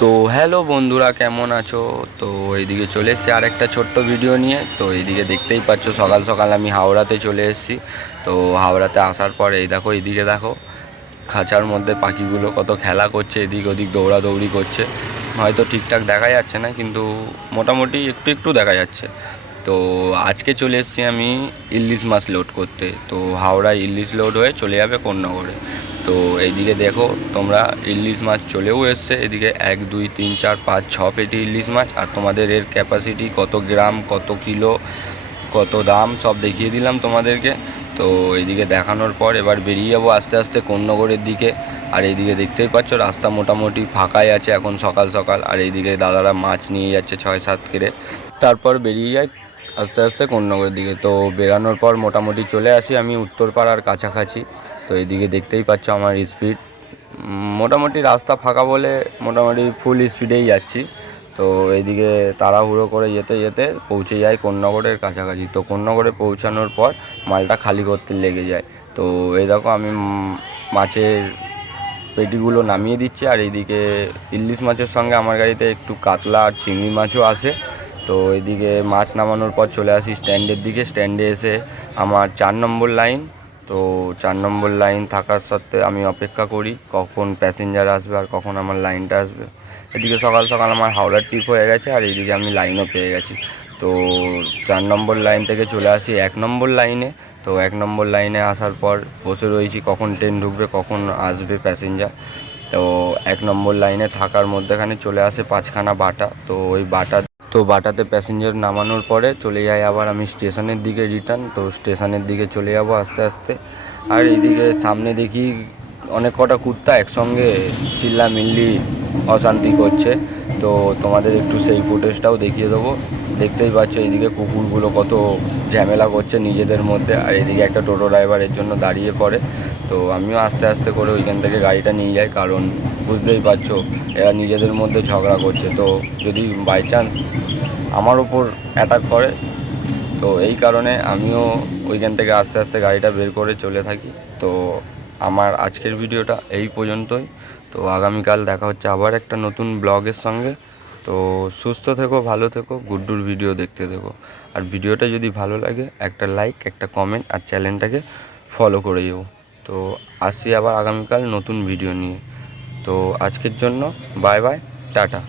তো হ্যালো বন্ধুরা, কেমন আছো? তো এইদিকে চলে এসেছি আর একটা ছোট্ট ভিডিও নিয়ে। তো এইদিকে দেখতেই পাচ্ছ, সকাল সকাল আমি হাওড়াতে চলে এসেছি। তো হাওড়াতে আসার পর এই দেখো, এইদিকে দেখো, খাঁচার মধ্যে পাখিগুলো কত খেলা করছে, এদিক ওদিক দৌড়াদৌড়ি করছে। হয়তো ঠিকঠাক দেখা যাচ্ছে না, কিন্তু মোটামুটি একটু একটু দেখা যাচ্ছে। তো আজকে চলে এসেছি আমি ইলিশ মাছ লোড করতে। তো হাওড়ায় ইলিশ লোড হয়ে চলে যাবে কোন্নগরে। তো এইদিকে দেখো তোমরা, ইলিশ মাছ চলেও এসছে এদিকে 1 2 3 4 5 6 পেটি ইলিশ মাছ। আর তোমাদের এর ক্যাপাসিটি কত গ্রাম, কত কিলো, কত দাম সব দেখিয়ে দিলাম তোমাদেরকে। তো এইদিকে দেখানোর পর এবার বেরিয়ে যাবো আস্তে আস্তে কোন্নগরের দিকে। আর এইদিকে দেখতেই পাচ্ছ রাস্তা মোটামুটি ফাঁকাই আছে এখন সকাল সকাল। আর এইদিকে দাদারা মাছ নিয়ে যাচ্ছে 6 7 কেরে। তারপর বেরিয়ে যায় আস্তে আস্তে কোন্নগরের দিকে। তো বেরানোর পর মোটামুটি চলে আসি আমি উত্তরপাড়ার কাছাকাছি। তো এইদিকে দেখতেই পাচ্ছ আমার স্পিড মোটামুটি, রাস্তা ফাঁকা বলে মোটামুটি ফুল স্পিডেই যাচ্ছি। তো এইদিকে তাড়াহুড়ো করে যেতে যেতে পৌঁছে যায় কোন্নগরের কাছাকাছি। তো কোন্নগরে পৌঁছানোর পর মালটা খালি করতে লেগে যায়। তো এই দেখো আমি মাছের পেটিগুলো নামিয়ে দিচ্ছি। আর এইদিকে ইলিশ মাছের সঙ্গে আমার গাড়িতে একটু কাতলা আর চিংড়ি মাছও আসে। তো এইদিকে মাছ নামানোর পর চলে আসি স্ট্যান্ডের দিকে। স্ট্যান্ডে এসে আমার 4 নম্বর লাইন। তো 4 নম্বর লাইন থাকার সত্ত্বে আমি অপেক্ষা করি কখন প্যাসেঞ্জার আসবে আর কখন আমার লাইনটা আসবে। এদিকে সকাল সকাল আমার হাওড়ার ট্রিপ হয়ে গেছে, আর এইদিকে আমি লাইনও পেয়ে গেছি। তো 4 নম্বর লাইন থেকে চলে আসি 1 নম্বর লাইনে। তো 1 নম্বর লাইনে আসার পর বসে রয়েছি কখন ট্রেন ঢুকবে, কখন আসবে প্যাসেঞ্জার। তো 1 নম্বর লাইনে থাকার মধ্যেখানে চলে আসে 5খানা বাটা। তো ওই বাটাতে প্যাসেঞ্জার নামানোর পরে চলে যাই আবার আমি স্টেশনের দিকে রিটার্ন। তো স্টেশনের দিকে চলে যাব আস্তে আস্তে। আর এইদিকে সামনে দেখি অনেক কটা কুত্তা একসঙ্গে চিল্লামিল্লি অশান্তি করছে। তো তোমাদের একটু সেই ফুটেজটাও দেখিয়ে দেবো। দেখতেই পাচ্ছ এইদিকে কুকুরগুলো কত ঝামেলা করছে নিজেদের মধ্যে। আর এদিকে একটা টোটো ড্রাইভার এর জন্য দাঁড়িয়ে পড়ে। তো আমিও আস্তে আস্তে করে ওইখান থেকে গাড়িটা নিয়ে যাই, কারণ বুঝতেই পারছো এরা নিজেদের মধ্যে ঝগড়া করছে। তো যদি বাই চান্স আমার ওপর অ্যাটাক করে, তো এই কারণে আমিও ওইখান থেকে আস্তে আস্তে গাড়িটা বের করে চলে থাকি। তো আমার আজকের ভিডিওটা এই পর্যন্তই। তো আগামীকাল দেখা হচ্ছে আবার একটা নতুন ব্লগের সঙ্গে। তো সুস্থ থেকো, ভালো থেকো, গুড্ডুর ভিডিও দেখতে থেকো। আর ভিডিওটা যদি ভালো লাগে একটা লাইক, একটা কমেন্ট, আর চ্যানেলটাকে ফলো করে যেও। তো আসছি আবার আগামীকাল নতুন ভিডিও নিয়ে। তো আজকের জন্য বাই বাই, টাটা।